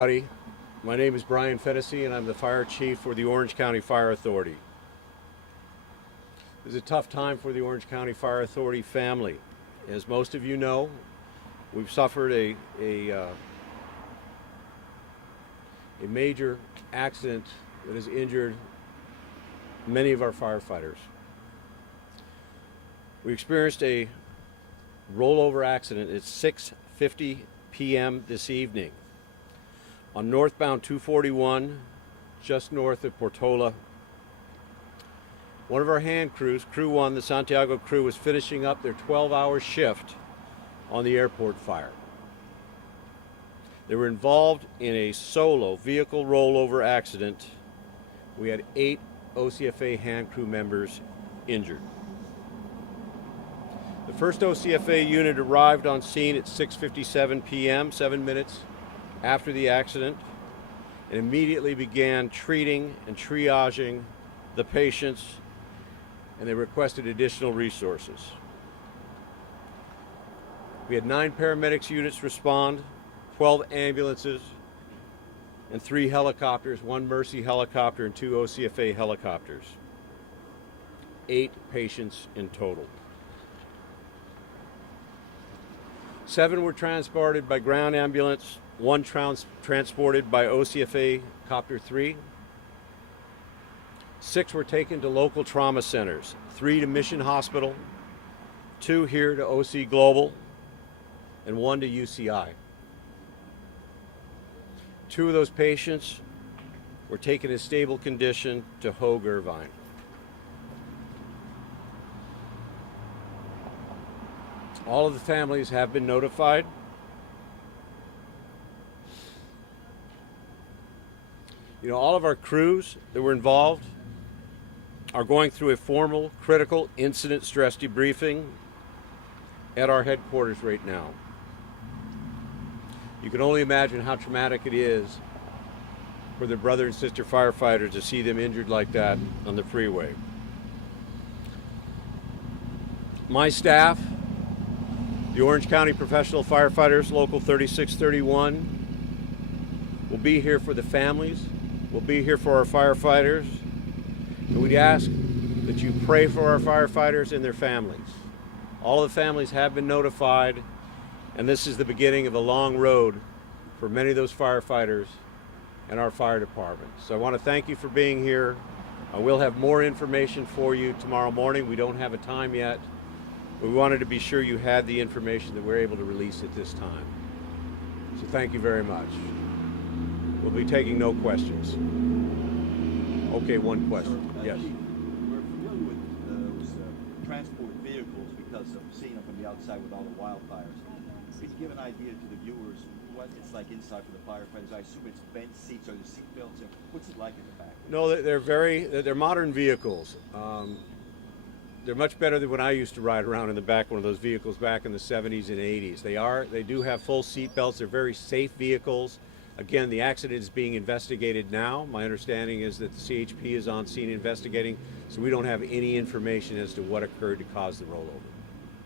Howdy. My name is Brian Fedesi and I'm the fire chief for the Orange County Fire Authority. This is a tough time for the Orange County Fire Authority family. As most of you know, we've suffered a major accident that has injured many of our firefighters. We experienced a rollover accident at 6:50 p.m. this evening on northbound 241, just north of Portola. One of our hand crews, Crew 1, the Santiago crew, was finishing up their 12-hour shift on the airport fire. They were involved in a solo vehicle rollover accident. We had 8 OCFA hand crew members injured. The first OCFA unit arrived on scene at 6:57 p.m., 7 minutes after the accident, and immediately began treating and triaging the patients, and they requested additional resources. We had 9 paramedics units respond, 12 ambulances, and 3 helicopters, 1 Mercy helicopter and 2 OCFA helicopters. 8 patients in total. 7 were transported by ground ambulance, 1 transported by OCFA Copter 3. 6 were taken to local trauma centers, 3 to Mission Hospital, 2 here to OC Global, and 1 to UCI. 2 of those patients were taken in stable condition to Hoag Irvine. All of the families have been notified. You know, all of our crews that were involved are going through a formal critical incident stress debriefing at our headquarters right now. You can only imagine how traumatic it is for their brother and sister firefighters to see them injured like that on the freeway. My staff, the Orange County Professional Firefighters, Local 3631, will be here for the families. We'll be here for our firefighters. And we'd ask that you pray for our firefighters and their families. All of the families have been notified, and this is the beginning of a long road for many of those firefighters and our fire department. So I want to thank you for being here. We'll have more information for you tomorrow morning. We don't have a time yet. We wanted to be sure you had the information that we're able to release at this time. So thank you very much. We'll be taking no questions. Okay, one question. Yes. Chief, we're familiar with those transport vehicles because of seeing them from the outside with all the wildfires. Could you give an idea to the viewers what it's like inside for the firefighters? I assume it's bench seats or the seat belts. What's it like in the back? No, they're modern vehicles. They're much better than when I used to ride around in the back of one of those vehicles back in the 70s and 80s. They do have full seat belts. They're very safe vehicles. Again, the accident is being investigated now. My understanding is that the CHP is on scene investigating, so we don't have any information as to what occurred to cause the rollover.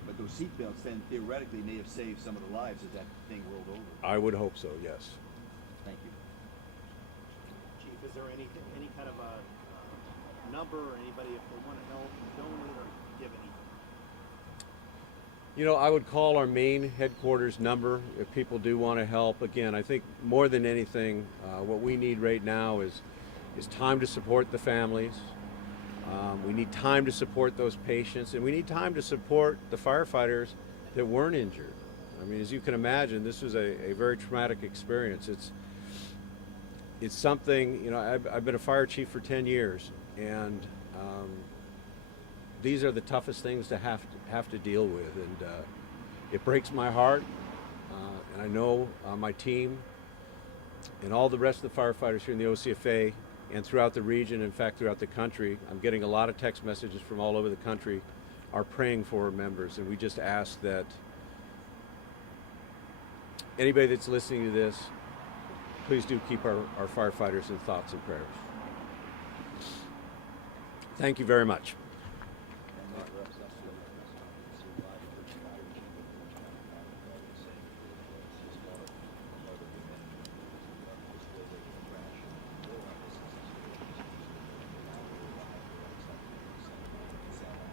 But those seat belts then theoretically may have saved some of the lives as that thing rolled over. I would hope so, yes. Thank you. Chief, is there any kind of a number or anybody if they want to help, donate, or give anything? You know, I would call our main headquarters number if people do want to help. Again, I think more than anything, what we need right now is time to support the families. We need time to support those patients, and we need time to support the firefighters that weren't injured. I mean, as you can imagine, this was a very traumatic experience. It's something, you know, I've been a fire chief for 10 years, and these are the toughest things to have to deal with, and it breaks my heart. And I know my team and all the rest of the firefighters here in the OCFA and throughout the region, in fact throughout the country, I'm getting a lot of text messages from all over the country, are praying for our members, and we just ask that anybody that's listening to this, please do keep our firefighters in thoughts and prayers. Thank you very much.